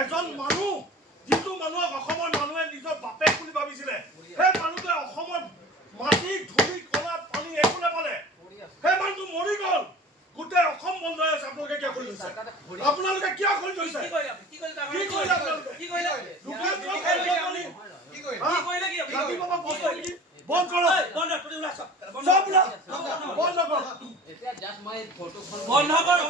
এজন মানুহ যিটো মানুহক অসমৰ মানুহে নিজৰ বাপেক বুলি ভাবিছিলে সেই মানুহটোৱে অসমৰ মাটি ধূলি কলা পানী একো নাপালে সেই মানুহটো মৰি গ'ল গোটেই অসম বন্ধ হৈ আছে আপোনালোকে কিয় কৰি লৈছে আপোনালোকে কিয় কৰি লৈছে বন্ধ কৰক